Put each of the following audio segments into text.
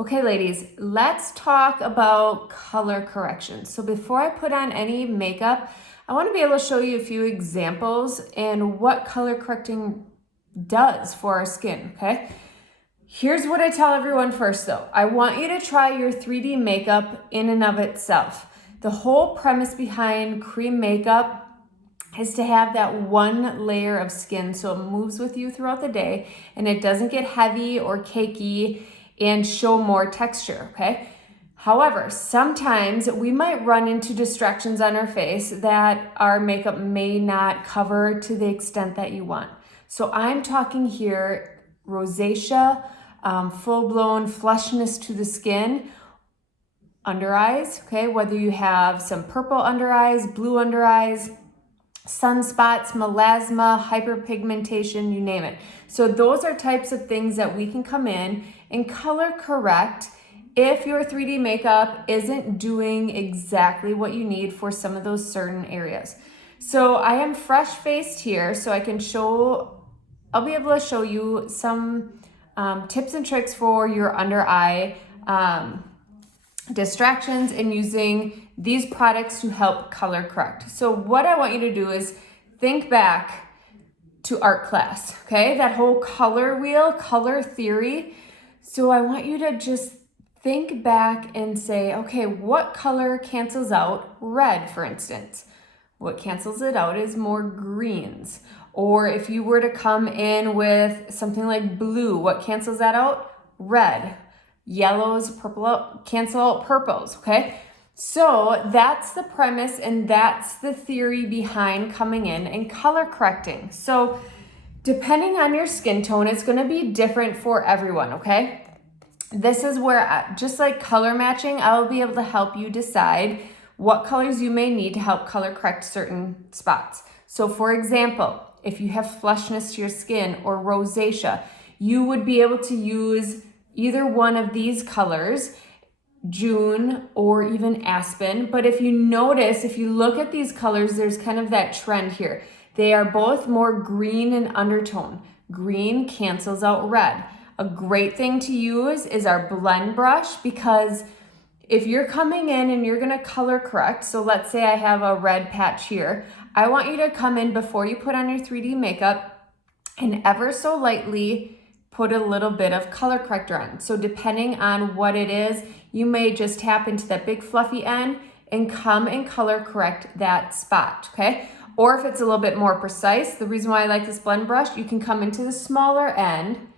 Okay, ladies, let's talk about color correction. So before I put on any makeup, I want to be able to show you a few examples and what color correcting does for our skin, okay? Here's what I tell everyone first though. I want you to try your 3D makeup in and of itself. The whole premise behind cream makeup is to have that one layer of skin so it moves with you throughout the day and it doesn't get heavy or cakey and show more texture, okay? However, sometimes we might run into distractions on our face that our makeup may not cover to the extent that you want. So I'm talking here rosacea, full-blown flushness to the skin, under eyes, okay? Whether you have some purple under eyes, blue under eyes, sunspots, melasma, hyperpigmentation, you name it. So those are types of things that we can come in and color correct if your 3D makeup isn't doing exactly what you need for some of those certain areas. So I am fresh faced here, so I'll be able to show you some tips and tricks for your under eye distractions and using these products to help color correct. So what I want you to do is think back to art class, okay? That whole color wheel, color theory. So I want you to just think back and say, okay, what color cancels out red, for instance? What cancels it out is more greens. Or if you were to come in with something like blue, what cancels that out? Red. Yellows, purple, cancel out purples, okay? So that's the premise and that's the theory behind coming in and color correcting. So depending on your skin tone, it's gonna be different for everyone, okay? This is where, just like color matching, I'll be able to help you decide what colors you may need to help color correct certain spots. So for example, if you have flushness to your skin or rosacea, you would be able to use either one of these colors, June or even Aspen. But if you notice, if you look at these colors, there's kind of that trend here. They are both more green in undertone. Green cancels out red. A great thing to use is our blend brush, because if you're coming in and you're gonna color correct, so let's say I have a red patch here, I want you to come in before you put on your 3D makeup and ever so lightly put a little bit of color corrector on. So depending on what it is, you may just tap into that big fluffy end and come and color correct that spot, okay? Or if it's a little bit more precise, the reason why I like this blend brush, you can come into the smaller end,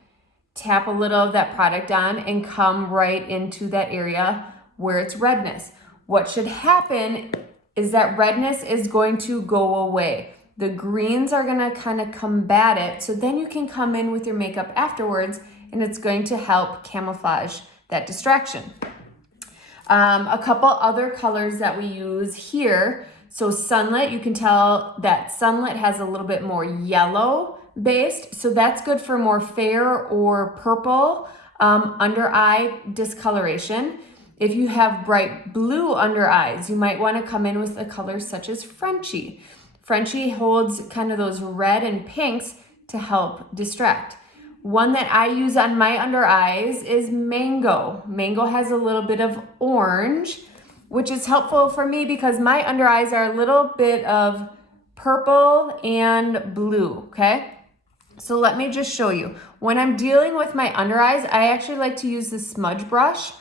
tap a little of that product on and come right into that area where it's redness. What should happen is that redness is going to go away. The greens are gonna kind of combat it, so then you can come in with your makeup afterwards and it's going to help camouflage that distraction. A couple other colors that we use here. So sunlit, you can tell that sunlit has a little bit more yellow based, so that's good for more fair or purple under eye discoloration. If you have bright blue under eyes, you might want to come in with a color such as Frenchie. Frenchie holds kind of those red and pinks to help distract. One that I use on my under eyes is Mango. Mango has a little bit of orange, which is helpful for me because my under eyes are a little bit of purple and blue, okay? So let me just show you. When I'm dealing with my under eyes, I actually like to use the Smudge Brush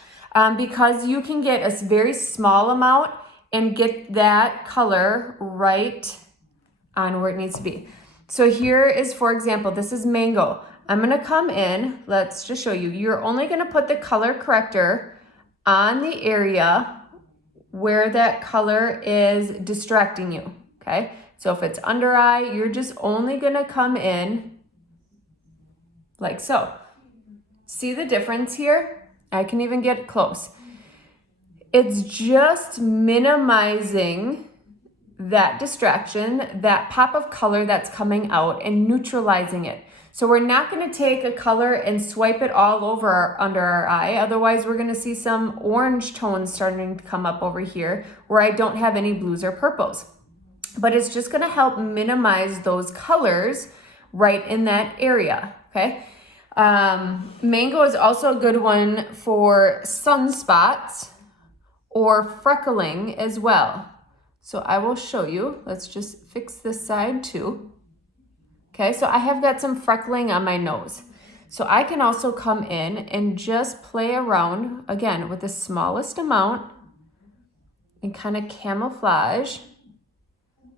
because you can get a very small amount and get that color right on where it needs to be. So here is, for example, this is Mango. I'm gonna come in, let's just show you. You're only gonna put the color corrector on the area where that color is distracting you, okay? So if it's under eye, you're just only gonna come in like so. See the difference here? I can even get close. It's just minimizing that distraction, that pop of color that's coming out and neutralizing it. So we're not gonna take a color and swipe it all over under our eye. Otherwise, we're gonna see some orange tones starting to come up over here where I don't have any blues or purples. But it's just gonna help minimize those colors right in that area, okay? Mango is also a good one for sunspots or freckling as well. So I will show you. Let's just fix this side too. Okay, so I have got some freckling on my nose. So I can also come in and just play around, again, with the smallest amount and kind of camouflage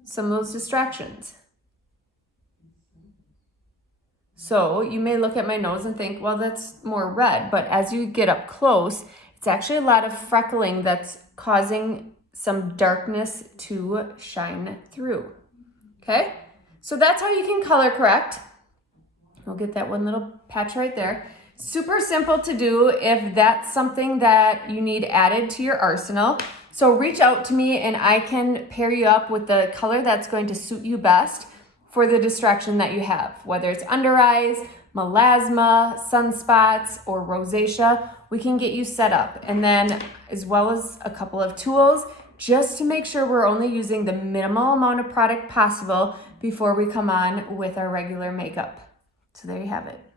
some of those distractions. So you may look at my nose and think, well, that's more red, but as you get up close, it's actually a lot of freckling that's causing some darkness to shine through, okay? So that's how you can color correct. We'll get that one little patch right there. Super simple to do if that's something that you need added to your arsenal. So reach out to me and I can pair you up with the color that's going to suit you best for the distraction that you have, whether it's under eyes, melasma, sunspots, or rosacea. We can get you set up. And then as well as a couple of tools just to make sure we're only using the minimal amount of product possible before we come on with our regular makeup. So there you have it.